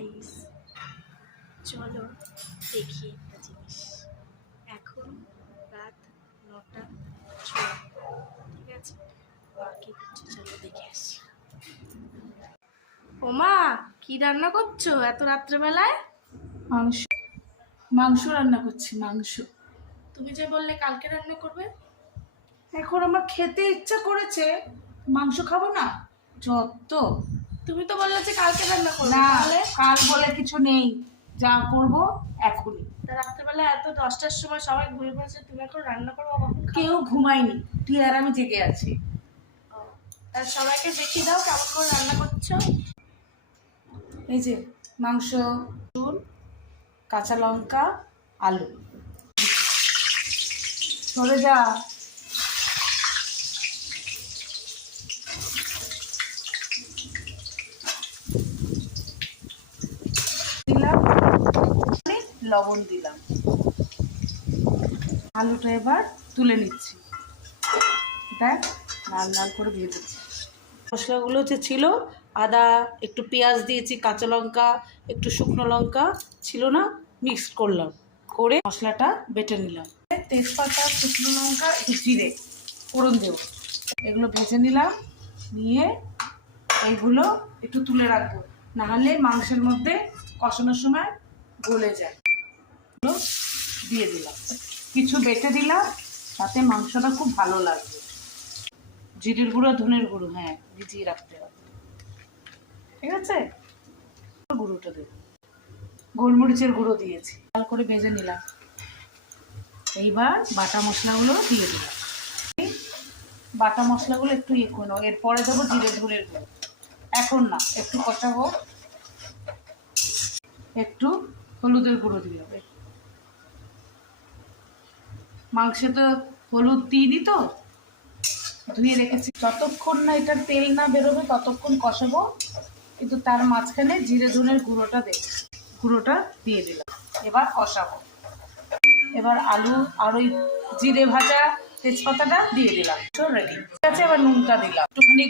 Guys, চলো দেখি একটা জিনিস। এখন রাত 9টা 6, ঠিক আছে? বাকি হচ্ছে, চলো দেখে আসি। ওমা, কি রান্না করছো এত রাত্রেবেলায়? মাংস মাংস রান্না করছি। মাংস তুমি যে বললে কালকে রান্না করবে। এখন আমার খেতে ইচ্ছা করেছে, মাংস খাবো না? যত তুমি তো বললে যে কালকে রান্না করবে, না, তাহলে কাল বলে কিছু নেই, যা করব এখনই। রাত্রেবেলা এত 10টার সময় সবাই ঘুরে পড়েছে, তুমি এখন রান্না করবো? কখন খাবো? কেউ ঘুমায়নি, তুই আর আমি জেগে আছি। আর সবাইকে দেখিয়ে দাও কেমন করে রান্না করছো। এই যে মাংস, চুন, কাঁচা লঙ্কা, আলু। চলে যা। দিলাম, লবণ দিলাম। আলুটা এবার তুলে নিচ্ছি। দেখ, লাল লাল করে ভেজেছি। মশলাগুলো যে ছিল, আদা, একটু পেঁয়াজ দিয়েছি, কাঁচা লঙ্কা, একটু শুকনো লঙ্কা ছিল না, মিক্স করলাম, করে মশলাটা বেটে নিলাম। তেজপাতা, শুকনো লঙ্কা, একটু জিরে ফোড়ন দেব। এগুলো ভেজে নিলাম, নিয়ে এইগুলো একটু তুলে রাখবো, নাহলে মাংসের মধ্যে কষানোর সময় গলে যায়। এগুলো দিয়ে দিলাম, কিছু বেটে দিলাম, তাতে মাংসটা খুব ভালো লাগবে। জিরের গুঁড়ো, ধনের গুঁড়ো, হ্যাঁ ভিজিয়ে রাখতে হবে, ঠিক আছে? গুঁড়োটা দেব, গোলমরিচের গুঁড়ো দিয়েছি, ভালো করে ভেজে নিলাম। এইবার বাটা মশলাগুলো দিয়ে দিলাম। বাটা মশলাগুলো একটু ইয়ে করে নেবো, এরপরে দেবো জিরে ধনের গুঁড়ো। এখন না, একটু কষাবো। একটু হলুদের গুঁড়ো দিলাম। মাংসে তো হলুদ দিইনি, তো ধুয়ে রেখেছি। যতক্ষণ না এটার তেল না বেরোবে ততক্ষণ কষাবো, কিন্তু তার মাঝখানে জিরে ধনের গুঁড়োটা দিয়ে দিলাম। এবার কষাবো। এবার আলু আর ওই জিরে ভাজা তেজপাতাটা দিয়ে দিলাম। রেডি, ঠিক আছে? এবার নুনটা দিলাম, একটুখানি